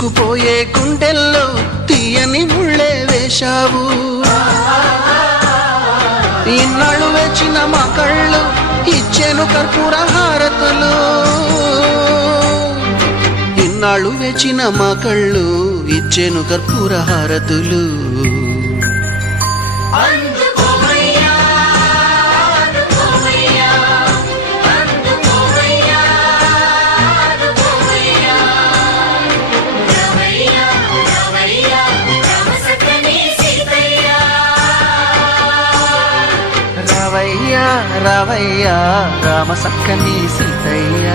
బిగుసుకుపోయే గుండెల్లో తీయని ముళ్ళే వేశావు. ఇన్నాళ్ళు వేచిన మా కళ్ళు ఇచ్చేను కర్పూర హారతులు. ఇన్నాళ్ళు వేచిన మా కళ్ళు ఇచ్చేను కర్పూర హారతులు. రావయ్యా రావయ్యా రామ సక్కని సీతయ్య.